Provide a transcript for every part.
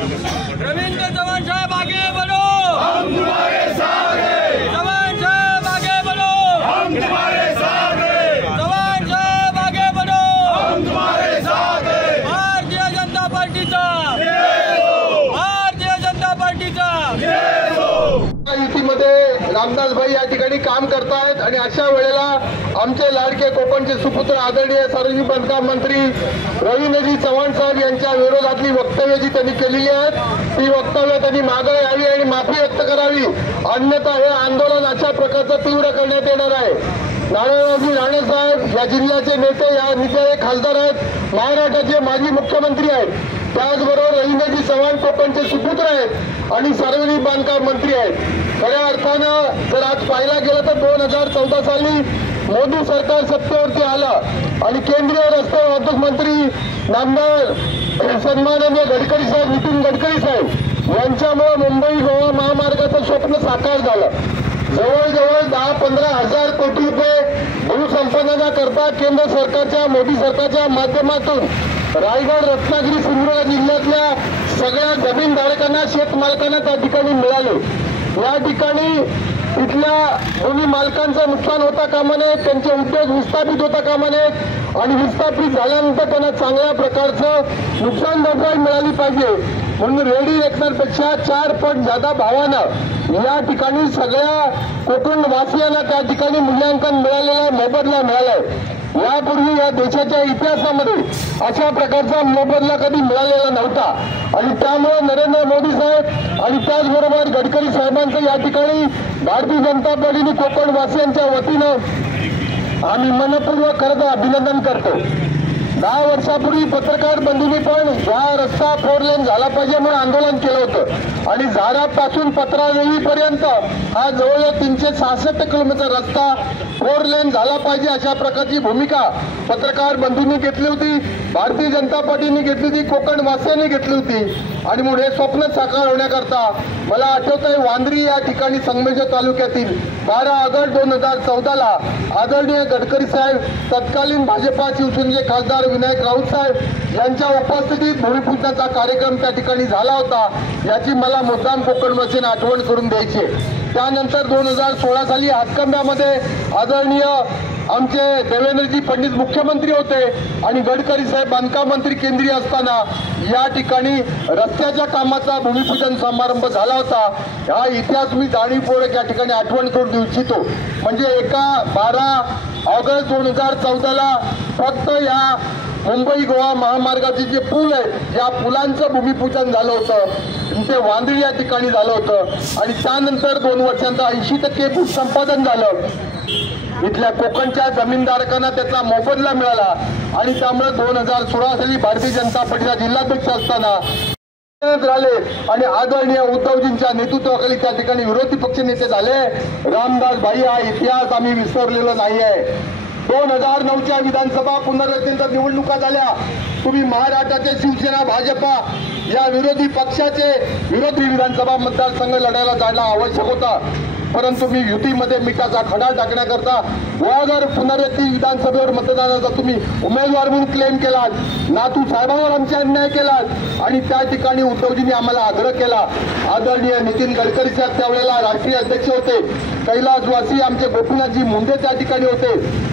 रवींद्र चव्हाण साहब आगे बढ़ो, हम तुम्हारे साथ हैं। चव्हाण साहब आगे बढ़ो, हम तुम्हारे साथ हैं। चव्हाण साहब आगे बढ़ो, हम तुम्हारे साथ हैं। भारतीय जनता पार्टीचा, भारतीय जनता पार्टीचा युतीमध्ये रामदास भाई या ठिकाणी काम करतायत आणि अशा वेळेला आमचे लाडके कोकणचे सुपुत्र आदरणीय सार्वजनिक बांधकाम मंत्री रवींद्रजी चव्हाण साहेब यांच्या विरोधातली वक्तव्य जी त्यांनी केलेली आहेत ती वक्तव्य त्यांनी मागे यावी आणि माफी व्यक्त करावी, अन्यथा हे आंदोलन अशा प्रकारचं तीव्र करण्यात येणार आहे। नारायणरावजी राणे साहेब या जिल्ह्याचे नेते, या निधीचे खासदार आहेत, महाराष्ट्राचे माजी मुख्यमंत्री आहेत, त्याचबरोबर रवींद्रजी चव्हाण कोकणचे सुपुत्र आहेत आणि सार्वजनिक बांधकाम मंत्री आहेत। खऱ्या अर्थानं जर आज पाहायला गेलं तर 2014 साली मोदी सरकार सत्तेवरती आलं आणि केंद्रीय रस्ते वाहतूक मंत्री नामदार सन्माननीय गडकरी साहेब, नितीन गडकरी साहेब यांच्यामुळे मुंबई गोवा महामार्गाचं स्वप्न साकार झालं। जवळजवळ 10-15 हजार कोटी रुपये भूसंपादनाकरता केंद्र सरकारच्या, मोदी सरकारच्या माध्यमातून रायगड, रत्नागिरी, सिंधुदुर्ग जिल्ह्यातल्या सगळ्या जमीनधारकांना, शेतमालकांना त्या ठिकाणी मिळाले। या ठिकाणी तिथल्या भूमी मालकांचं नुकसान होता कामा नये, त्यांचे उद्योग विस्थापित होता कामा नयेत आणि विस्थापित झाल्यानंतर त्यांना चांगल्या प्रकारचं नुकसान भरपाई मिळाली पाहिजे म्हणून रेडी रेकनरपेक्षा 4 पट जादा भावानं या ठिकाणी सगळ्या कोकणवासियांना त्या ठिकाणी मूल्यांकन मिळालेलं आहे, मोबदला मिळालाय। यापूर्वी या देशाच्या इतिहासामध्ये अशा प्रकारचा मोबदला कधी मिळालेला नव्हता आणि त्यामुळे नरेंद्र मोदी साहेब आणि त्याचबरोबर गडकरी साहेबांचं या ठिकाणी भारतीय जनता पार्टीने कोकणवासियांच्या वतीनं आम्ही मनपूर्वक खरं अभिनंदन करतो। 10 वर्षापूर्वी पत्रकार बंधूंनी पण हा रस्ता 4 लेन झाला पाहिजे म्हणून आंदोलन केलं होतं आणि झारापासून पत्रादेवीपर्यंत हा जवळजवळ 366 किलोमीटर रस्ता 4 लेन झाला पाहिजे अशा प्रकारची भूमिका पत्रकार बंधूंनी घेतली होती, भारतीय जनता पार्टीने घेतली होती, कोकणवासियांनी घेतली होती आणि म्हणून हे स्वप्न साकार होण्याकरता मला आठवतंय वांद्री या ठिकाणी संगमेश्वर तालुक्यातील 12 ऑगस्ट 2014ला आदरणीय गडकरी साहेब, तत्कालीन भाजपा शिवसेनेचे खासदार विनायक राऊत साहेब यांच्या उपस्थितीत भूमिपूजनाचा कार्यक्रम त्या ठिकाणी झाला होता। याची मला मुद्दाम कोकणवासीयांना आठवण करून द्यायची। त्यानंतर 2016 साली हातकंब्यामध्ये आदरणीय आमचे देवेंद्रजी फडणवीस मुख्यमंत्री होते आणि गडकरी साहेब बांधकाम मंत्री केंद्रीय असताना या ठिकाणी रस्त्याच्या कामाचा भूमिपूजन समारंभ झाला होता। हा इतिहास मी जाणीवपूर्वक या ठिकाणी आठवण करून देऊ इच्छितो। म्हणजे एका 12 ऑगस्ट 2014ला फक्त या मुंबई गोवा महामार्गाचे जे पूल आहेत या पुलांचं भूमिपूजन झालं होतं, ते वांद्री या ठिकाणी झालं होतं आणि त्यानंतर 2 वर्षांचा 80% भूसंपादन झालं। इथल्या कोकणच्या जमीनधारकांना त्याचा मोबदला मिळाला आणि त्यामुळे 2016 साली भारतीय जनता पार्टीचा जिल्हाध्यक्ष असताना झाले आणि आदरणीय उद्धवजींच्या नेतृत्वाखाली त्या ठिकाणी विरोधी पक्ष नेते झाले। रामदास भाई हा इतिहास आम्ही विसरलेलो नाही आहे। 2009च्या विधानसभा पुनर्रचनेच्या निवडणुका झाल्या, तुम्ही महाराष्ट्राचे शिवसेना, भाजपा या विरोधी पक्षाचे विरोधी विधानसभा मतदारसंघ लढायला जायला आवश्यक होता, परंतु मी युतीमध्ये मिठाचा खडा टाकण्याकरता वाघर पुनर्रचित विधानसभेवर मतदानाचा तुम्ही उमेदवार म्हणून क्लेम केलात, नातू साहेबांवर आमचा अन्याय केलात आणि त्या ठिकाणी उद्धवजींनी आम्हाला आग्रह केला। आदरणीय नितीन गडकरी साहेब त्यावेळेला राष्ट्रीय अध्यक्ष होते, कैलासवासी आमचे गोपीनाथजी मुंडे त्या ठिकाणी होते।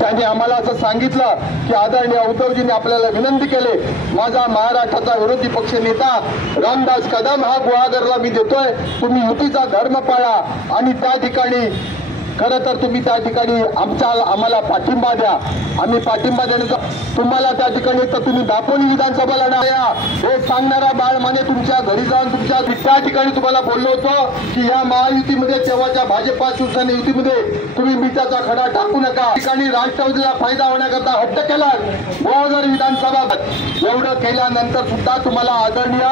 त्यांनी आम्हाला असं सांगितलं की आदरणीय उद्धवजींनी आपल्याला विनंती केली, माझा महाराष्ट्राचा विरोधी पक्ष नेता रामदास कदम हा गुहागरला मी देतोय, तुम्ही युतीचा धर्म पाळा आणि त्या ठिकाणी खरं तर तुम्ही त्या ठिकाणी आम्हाला पाठिंबा द्या। आम्ही पाठिंबा देण्याचा तुम्हाला त्या ठिकाणी तर तुम्ही दापोली विधानसभा लढाया हे सांगणारा बाळ माने तुमच्या घरी जाऊन तुमच्या त्या ठिकाणी तुम्हाला बोललो होतो की या महायुतीमध्ये तेव्हाच्या भाजपा शिवसेना युतीमध्ये तुम्ही मिठाचा खडा टाकू नका। ठिकाणी राष्ट्रवादीला फायदा होण्याकरता हट्ट केला। 2000 विधानसभा एवढं केल्यानंतर सुद्धा तुम्हाला आदरणीय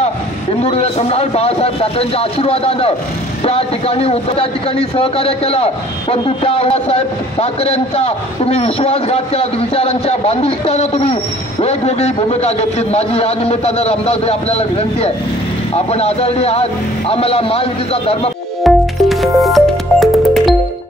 हिंदुराष्ट्र सम्राट बाळासाहेब ठाकरेंच्या आशीर्वादानं त्या ठिकाणी त्या ठिकाणी सहकार्य केलं, परंतु त्या आबासाहेब ठाकरेंचा तुम्ही विश्वासघात केला, विचारांच्या बांधिलकीनं तुम्ही वेगवेगळी भूमिका घेतली। माझी या निमित्तानं रामदास भाई आपल्याला विनंती आहे, आपण आदरणीय आहात, आम्हाला महायुतीचा धर्म